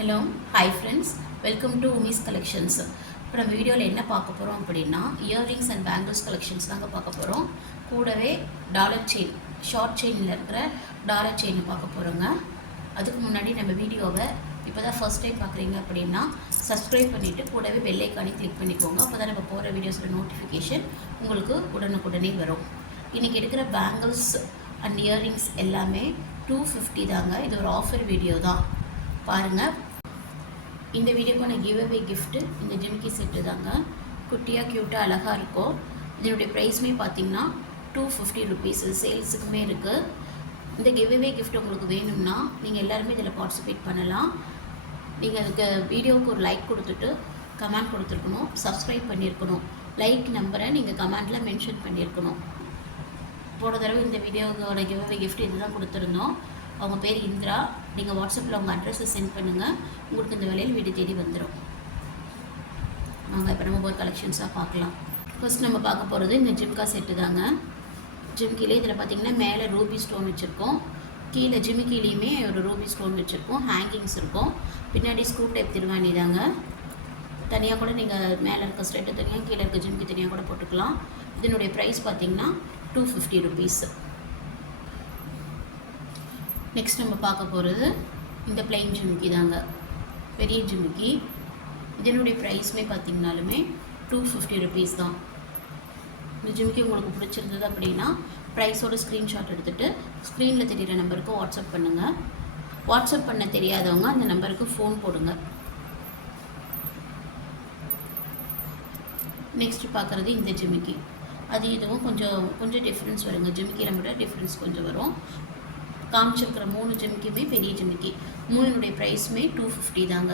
Hello hi friends, welcome to Umee's collections. இப்போ நம்ம வீடியோவில் என்ன பார்க்க போகிறோம் அப்படின்னா, இயர்ரிங்ஸ் அண்ட் பேங்கிள்ஸ் கலெக்ஷன்ஸ் தாங்க பார்க்க போகிறோம். கூடவே டாலர் செயின், ஷார்ட் செயினில் இருக்கிற டாலர் செயின் பார்க்க போகிறோங்க. அதுக்கு முன்னாடி நம்ம வீடியோவை இப்போ தான் ஃபர்ஸ்ட் டைம் பார்க்குறீங்க அப்படின்னா சப்ஸ்கிரைப் பண்ணிவிட்டு கூடவே பெல் ஐக்கானே கிளிக் பண்ணிக்கோங்க. அப்போ தான் நம்ம போகிற வீடியோஸோட நோட்டிஃபிகேஷன் உங்களுக்கு உடனுக்குடனே வரும். இன்றைக்கி எடுக்கிற பேங்கிள்ஸ் அண்ட் இயர்ரிங்ஸ் எல்லாமே 250 தாங்க. இது ஒரு ஆஃபர் வீடியோ தான், பாருங்கள். இந்த வீடியோக்கான கிவ்அவே கிஃப்ட்டு இந்த ஜிமிக்கி செட்டு தாங்க. குட்டியாக க்யூட்டாக அழகாக இருக்கும். இதனுடைய ப்ரைஸுமே பார்த்திங்கன்னா 250 ருபீஸ் சேல்ஸுக்குமே இருக்குது. இந்த கிவ்அவே கிஃப்ட் உங்களுக்கு வேணும்னா நீங்கள் எல்லாருமே இதில் பார்ட்டிசிபேட் பண்ணலாம். நீங்கள் அதுக்கு வீடியோவுக்கு ஒரு லைக் கொடுத்துட்டு கமெண்ட் கொடுத்துருக்கணும், சப்ஸ்கிரைப் பண்ணியிருக்கணும். லைக் நம்பரை நீங்கள் கமெண்டில் மென்ஷன் பண்ணியிருக்கணும். போன தடவை இந்த வீடியோவோட கிவ்அவே கிஃப்ட் இது தான் கொடுத்துருந்தோம். அவங்க பேர் இந்திரா. நீங்கள் வாட்ஸ்அப்பில் உங்கள் அட்ரஸை சென்ட் பண்ணுங்கள், உங்களுக்கு இந்த வேலையில் வீடு தேடி வந்துடும். நாங்கள் இப்போ நம்ம ஒரு கலெக்ஷன்ஸாக பார்க்கலாம். ஃபர்ஸ்ட் நம்ம பார்க்க போகிறது இந்த ஜிம்கா செட்டு தாங்க. ஜிம்கிலே இதில் பார்த்திங்கன்னா மேலே ரூபி ஸ்டோன் வச்சுருக்கோம், கீழே ஜிமிக்கிலேயுமே ஒரு ரூபி ஸ்டோன் வச்சுருக்கோம், ஹேங்கிங்ஸ் இருக்கும். பின்னாடி ஸ்க்ரூ டைப் திருவாணி தாங்க. தனியாக கூட நீங்கள் மேலே இருக்க ஸ்ட்ரெட்டு தனியாக, கீழே இருக்க ஜிமிக்கி தனியாக கூட போட்டுக்கலாம். இதனுடைய ப்ரைஸ் பார்த்திங்கன்னா 250 ருபீஸ். நெக்ஸ்ட் நம்ம பார்க்க போகிறது இந்த பிளைன் ஜிமிக்கி தாங்க, பெரிய ஜிமிக்கி. இதனுடைய ப்ரைஸுமே பார்த்திங்கனாலுமே 250 ருபீஸ் தான். இந்த ஜிமிக்கி உங்களுக்கு பிடிச்சிருந்தது அப்படின்னா ப்ரைஸோட ஸ்க்ரீன்ஷாட் எடுத்துகிட்டு ஸ்க்ரீனில் தெரிகிற நம்பருக்கு வாட்ஸ்அப் பண்ணுங்கள். வாட்ஸ்அப் பண்ண தெரியாதவங்க அந்த நம்பருக்கு ஃபோன் போடுங்க. நெக்ஸ்ட் பார்க்குறது இந்த ஜிமிக்கி. அது இதுவும் கொஞ்சம் டிஃப்ரென்ஸ் வருங்க. ஜிமிக்கியில் மட்டும் டிஃப்ரென்ஸ் கொஞ்சம் வரும். காமிச்சிருக்கிற 3 ஜிமிக்கியுமே பெரிய ஜிமிக்கி. 3னுடைய ப்ரைஸுமே 250 தாங்க.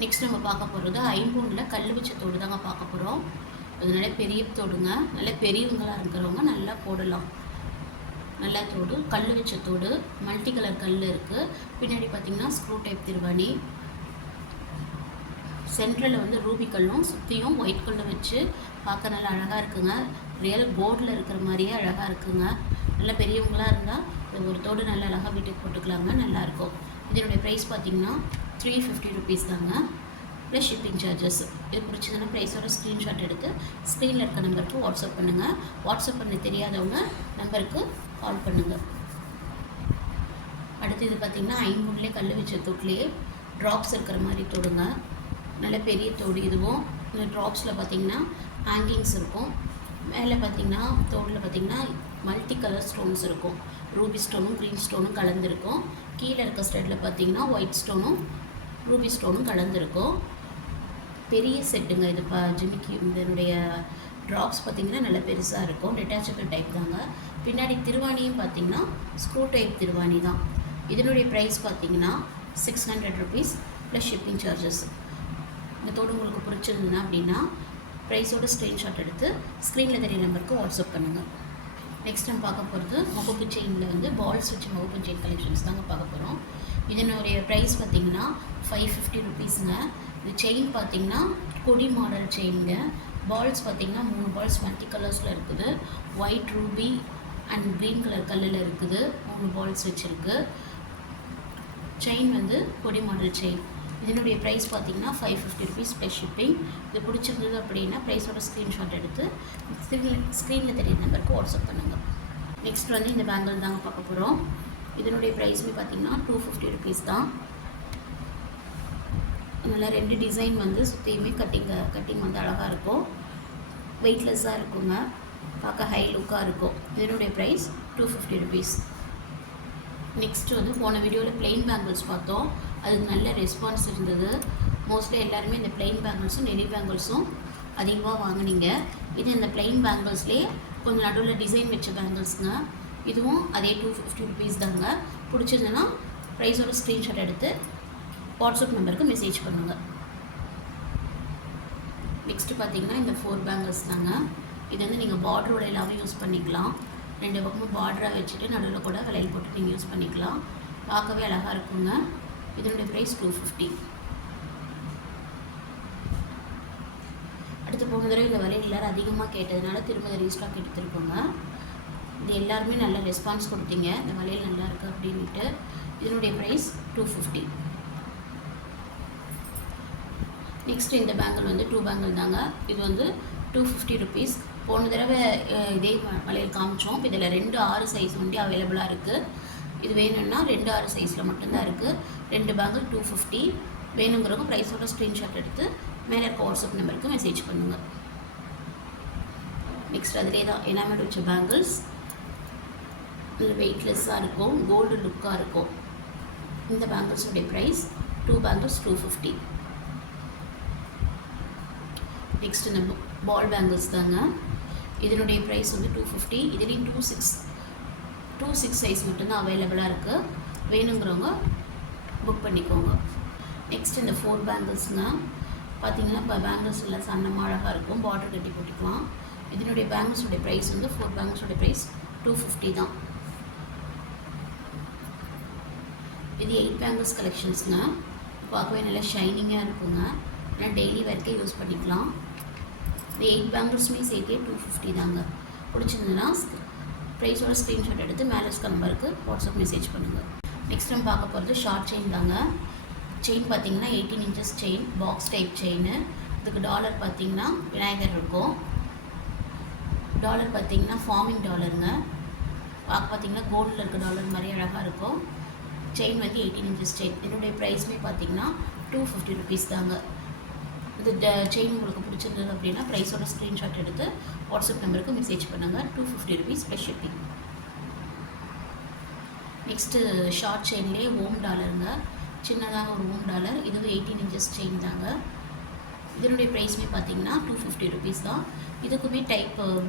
நெக்ஸ்ட் நம்ம பார்க்க போகிறது ஐம்பூனில் கல் வச்ச தோடு தாங்க பார்க்க போகிறோம். அது நல்ல பெரிய தோடுங்க, நல்ல பெரியவங்களாக இருக்கிறவங்க நல்லா போடலாம். நல்ல தோடு, கல் வச்ச தோடு, மல்டி கலர் கல் இருக்குது. பின்னாடி பார்த்திங்கன்னா ஸ்க்ரூ டைப் திருவாணி. சென்ட்ரலில் வந்து ரூபி கல்லும் சுற்றியும் ஒயிட் கல்லும் வச்சு பார்க்க நல்லா அழகாக இருக்குங்க. ரியல் போர்டில் இருக்கிற மாதிரியே அழகாக இருக்குங்க. நல்லா பெரியவங்களாக இருந்தால் ஒரு தோடு நல்லா அழகாக வீட்டுக்கு போட்டுக்கலாங்க, நல்லாயிருக்கும். இதனுடைய ப்ரைஸ் பார்த்திங்கன்னா 350 ருபீஸ் தாங்க, ப்ளஸ் ஷிப்பிங் சார்ஜஸ். இது பிடிச்சதுன்னா ப்ரைஸோட ஸ்க்ரீன்ஷாட் எடுத்து ஸ்க்ரீனில் இருக்க நம்பருக்கு வாட்ஸ்அப் பண்ணுங்கள். வாட்ஸ்அப் பண்ண தெரியாதவங்க நம்பருக்கு கால் பண்ணுங்கள். அடுத்து இது பார்த்திங்கன்னா ஐம்பூன்லேயே கல் வச்ச தோட்லேயே ட்ராப்ஸ் இருக்கிற மாதிரி தோடுங்க. நல்ல பெரிய தோடு இதுவும். இந்த ட்ராப்ஸில் பார்த்திங்கன்னா ஹேங்கிங்ஸ் இருக்கும். மேலே பார்த்திங்கன்னா தோடில் பார்த்திங்கன்னா மல்டி கலர் ஸ்டோன்ஸ் இருக்கும். ரூபி ஸ்டோனும் க்ரீன் ஸ்டோனும் கலந்துருக்கும். கீழே இருக்க ஸ்டெட்டில் பார்த்திங்கன்னா ஒயிட் ஸ்டோனும் ரூபி ஸ்டோனும் கலந்துருக்கும். பெரிய செட்டுங்க இது. ஜிமிக்கி இதனுடைய ட்ராப்ஸ் பார்த்திங்கன்னா நல்ல பெருசாக இருக்கும். டிட்டாச்சபிள் டைப் தாங்க. பின்னாடி திருவாணியும் பார்த்திங்கன்னா ஸ்க்ரூ டைப் திருவாணி தான். இதனுடைய ப்ரைஸ் பார்த்திங்கன்னா 600 ருபீஸ் ப்ளஸ் ஷிப்பிங் சார்ஜஸ். இந்த தோடு உங்களுக்கு பிடிச்சிருந்ததுன்னா அப்படின்னா ப்ரைஸோட ஸ்க்ரீன்ஷாட் எடுத்து ஸ்க்ரீனில் தெரிய நம்பருக்கு வாட்ஸ்அப் பண்ணுங்கள். நெக்ஸ்ட் நம்ம பார்க்க போகிறது முகப்பு செயினில் வந்து பால்ஸ் வச்சு முகப்பு செயின் கலெக்ஷன்ஸ் தாங்க பார்க்க போகிறோம். இதனுடைய ப்ரைஸ் பார்த்திங்கன்னா 550 ருபீஸுங்க. இந்த செயின் பார்த்திங்கன்னா கொடி மாடல் செயினுங்க. பால்ஸ் பார்த்திங்கன்னா 3 பால்ஸ் மல்டி கலர்ஸில் இருக்குது. White Ruby and green colour கல்லில் இருக்குது. 3 பால்ஸ் வச்சுருக்கு. செயின் வந்து கொடி மாடல் செயின். இதனுடைய ப்ரைஸ் பார்த்திங்கன்னா 550 ருபீஸ் ப்ளஸ் ஷிப்பிங். இது பிடிச்சிருந்தது அப்படின்னா ப்ரைஸோட ஸ்க்ரீன்ஷாட் எடுத்து ஸ்க்ரீனில் தெரிய நம்பருக்கு வாட்ஸ்அப் பண்ணுங்கள். நெக்ஸ்ட் வந்து இந்த பேங்கிள் தாங்க பார்க்க போகிறோம். இதனுடைய ப்ரைஸுமே பார்த்திங்கன்னா 250 ருபீஸ் தான். அதனால் 2 டிசைன் வந்து சுற்றியுமே கட்டிங் வந்து அழகாக இருக்கும். வெயிட்லெஸ்ஸாக இருக்குங்க, பார்க்க ஹை லுக்காக இருக்கும். இதனுடைய ப்ரைஸ் 250 ருபீஸ். நெக்ஸ்ட்டு வந்து போன வீடியோவில் பிளெயின் பேங்கிள்ஸ் பார்த்தோம். அதுக்கு நல்ல ரெஸ்பான்ஸ் இருந்தது. மோஸ்ட்லி எல்லாருமே இந்த பிளெயின் பேங்கிள்ஸும் நெரி பேங்கிள்ஸும் அதிகமாக வாங்கினீங்க. இது இந்த பிளெயின் பேங்கிள்ஸ்லேயே கொஞ்சம் நடுவில் டிசைன் வச்ச பேங்கிள்ஸுங்க. இதுவும் அதே 250 ருபீஸ் தாங்க. பிடிச்சிருந்ததுன்னா ப்ரைஸோட ஸ்க்ரீன்ஷாட் எடுத்து வாட்ஸ்அப் நம்பருக்கு மெசேஜ் பண்ணுங்கள். நெக்ஸ்ட்டு பார்த்திங்கன்னா இந்த 4 பேங்கிள்ஸ் தாங்க. இது வந்து நீங்கள் பார்டரோட எல்லாமே யூஸ் பண்ணிக்கலாம். 2 பக்கமும் பார்டராக வச்சுட்டு நடுவில் கூட வளையல் போட்டு நீங்கள் யூஸ் பண்ணிக்கலாம். பார்க்கவே அழகாக இருக்குங்க. இதனுடைய ப்ரைஸ் 250. அடுத்து போன தடவை இந்த வளையல் எல்லோரும் அதிகமாக கேட்டதுனால திரும்ப ரீஸ்டாக் எடுத்துருக்கோங்க. இது எல்லாருமே நல்ல ரெஸ்பான்ஸ் கொடுத்தீங்க, இந்த வளையல் நல்லா இருக்குது அப்படின்ட்டு. இதனுடைய ப்ரைஸ் 250. நெக்ஸ்ட் இந்த பேங்கிள் வந்து 2 பேங்கிள் தாங்க. இது வந்து 250 ருபீஸ். போன தடவை இதே வளையல் காமிச்சோம். இதில் 2 6 சைஸ் வந்து அவைலபிளாக இருக்குது. இது வேணும்னா 2 6 சைஸில் மட்டும்தான் இருக்குது. 2 பேங்கிள் 250. வேணுங்கிறவங்க ப்ரைஸோட ஸ்க்ரீன்ஷாட் எடுத்து மேலே இருக்க வாட்ஸ்அப் நம்பருக்கு மெசேஜ் பண்ணுங்கள். நெக்ஸ்ட் அதிலே தான் எனாமல் வச்ச பேங்கிள்ஸ். இதில் வெயிட்லெஸ்ஸாக இருக்கும், கோல்டு லுக்காக இருக்கும். இந்த பேங்கிள்ஸோடைய ப்ரைஸ் 2 பேங்கிள்ஸ் 250. நெக்ஸ்ட் இந்த பால் பேங்கிள்ஸ் தாங்க. இதனுடைய ப்ரைஸ் வந்து 250. இதுலேயும் 2 6 சைஸ் மட்டும்தான் அவைலபிளாக இருக்குது. வேணுங்கிறவங்க புக் பண்ணிக்கோங்க. நெக்ஸ்ட் இந்த 4 பேங்கிள்ஸுங்க. பார்த்தீங்கன்னா இப்போ பேங்கிள்ஸ் எல்லாம் சன்னமாக அழகாக இருக்கும், பார்டர் கட்டி போட்டுக்கலாம். இதனுடைய பேங்கிள்ஸோடைய ப்ரைஸ் வந்து 4 பேங்கிள்ஸோடைய ப்ரைஸ் 250 தான். இது 8 பேங்கிள்ஸ் கலெக்ஷன்ஸுங்க. பார்க்கவே நல்லா ஷைனிங்காக இருக்குங்க. ஆனால் டெய்லி வரைக்கும் யூஸ் பண்ணிக்கலாம். இந்த 8 பேங்கிள்ஸுமே சேர்த்தே 250 தாங்க. பிடிச்சிருந்ததுன்னா ப்ரைஸோட ஸ்க்ரீன்ஷாட் எடுத்து மேலே இருக்க நம்பருக்கு வாட்ஸ்அப் மெசேஜ் பண்ணுங்கள். நெக்ஸ்ட் நம்ம பார்க்க போகிறது ஷார்ட் செயின் தாங்க. செயின் பார்த்தீங்கன்னா 18 inches chain, box type chain. இதுக்கு டாலர் பார்த்தீங்கன்னா விநாயகர் இருக்கும். டாலர் பார்த்தீங்கன்னா ஃபார்மிங் டாலருங்க. பார்த்தீங்கன்னா கோல்டில் இருக்க டாலர் மாதிரி அழகாக இருக்கும். செயின் வந்து 18 இன்ச்சஸ் செயின். இதனுடைய ப்ரைஸுமே பார்த்தீங்கன்னா 250 ருபீஸ் தாங்க. இந்த செயின் உங்களுக்கு பிடிச்சிருந்தது அப்படின்னா ப்ரைஸோட ஸ்க்ரீன்ஷாட் எடுத்து வாட்ஸ்அப் நம்பருக்கு மெசேஜ் பண்ணுங்கள். 250 rupees plus shipping. Next short செயின்லேயே ஓம் டாலருங்க. சின்னதாக ஒரு ஓம் டாலர். இதுவும் 18 இன்ச்சஸ் செயின் தாங்க. இதனுடைய ப்ரைஸுமே பார்த்தீங்கன்னா 250 ருபீஸ் தான். இதுக்குமே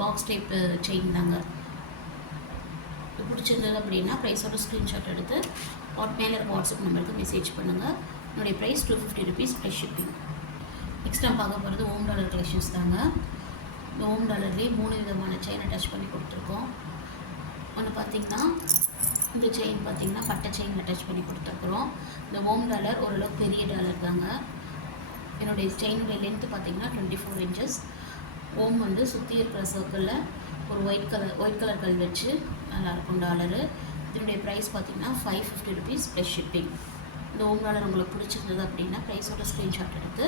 பாக்ஸ் டைப் செயின் தாங்க. இது பிடிச்சிருந்தது அப்படின்னா ப்ரைஸோட ஸ்க்ரீன்ஷாட் எடுத்து மேலே இருக்க வாட்ஸ்அப் நம்பருக்கு மெசேஜ் பண்ணுங்கள். என்னுடைய price 250 rupees plus shipping. Next நம்ம பார்க்க போகிறது ஓம் டாலர் கலெக்ஷன்ஸ் தாங்க. இந்த ஓம் டாலர்லேயே 3 விதமான செயினை டச் பண்ணி கொடுத்துருக்கோம். ஒன்று பார்த்திங்கன்னா இந்த செயின் பார்த்திங்கன்னா பட்டை செயின் அட்டாச் பண்ணி கொடுத்துருக்குறோம். இந்த ஓம் டாலர் ஓரளவுக்கு பெரிய டாலர் தாங்க. என்னுடைய செயினுடைய லென்த்து பார்த்திங்கன்னா 24 இன்ச்சஸ். ஓம் வந்து சுற்றி இருக்கிற சர்க்கிளில் ஒரு ஒயிட் கலர் கல் வச்சு நல்லாயிருக்கும் டாலரு. இதனுடைய ப்ரைஸ் பார்த்திங்கன்னா 550 ருபீஸ் ப்ளஸ் ஷிப்பிங். இந்த ஓம் டாலர் உங்களுக்கு பிடிச்சிருந்தது அப்படின்னா ப்ரைஸோட ஸ்க்ரீன்ஷாட் எடுத்து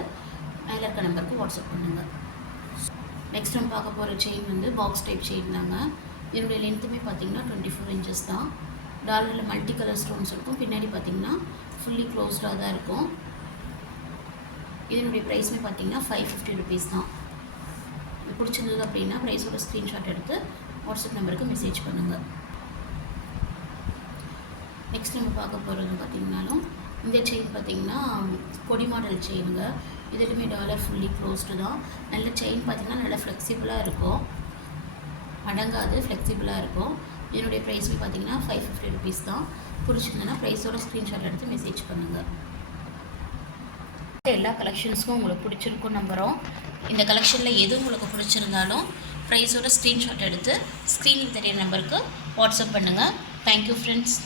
மேலே இருக்க நம்பருக்கு வாட்ஸ்அப் பண்ணுங்கள். நெக்ஸ்ட் நம்ம பார்க்க போகிற செயின் வந்து பாக்ஸ் டைப் செயின் தாங்க. இதனுடைய லென்த்துமே பார்த்திங்கன்னா 24 இன்ச்சஸ் தான். டாலரில் மல்டி கலர் ஸ்டோன்ஸ் இருக்கும். பின்னாடி பார்த்திங்கன்னா ஃபுல்லி க்ளோஸ்டாக தான் இருக்கும். இதனுடைய ப்ரைஸுமே பார்த்திங்கன்னா 550 ருபீஸ் தான். இது பிடிச்சிருந்தது அப்படின்னா ப்ரைஸோட ஸ்க்ரீன்ஷாட் எடுத்து வாட்ஸ்அப் நம்பருக்கு மெசேஜ் பண்ணுங்கள். நெக்ஸ்ட் நம்ம பார்க்க போகிறது பார்த்திங்கனாலும் இந்த செயின் பார்த்திங்கன்னா கொடி மாடல் செயினுங்க. இதுலையுமே டாலர் ஃபுல்லி க்ளோஸ்டு தான். நல்ல செயின் பார்த்திங்கன்னா நல்லா ஃப்ளெக்சிபிளாக இருக்கும், அடங்காது, ஃப்ளெக்சிபிளாக இருக்கும். இதனுடைய ப்ரைஸுமே பார்த்திங்கன்னா 550 ருபீஸ் தான். பிடிச்சிருந்ததுன்னா ப்ரைஸோட ஸ்க்ரீன்ஷாட் எடுத்து மெசேஜ் பண்ணுங்கள். எல்லா கலெக்ஷன்ஸும் உங்களுக்கு பிடிச்சிருக்கும் நம்புகிறோம். இந்த கலெக்ஷனில் எது உங்களுக்கு பிடிச்சிருந்தாலும் ப்ரைஸோட ஸ்க்ரீன்ஷாட் எடுத்து ஸ்க்ரீனில் தெரிய நம்பருக்கு வாட்ஸ்அப் பண்ணுங்கள். Thank you friends.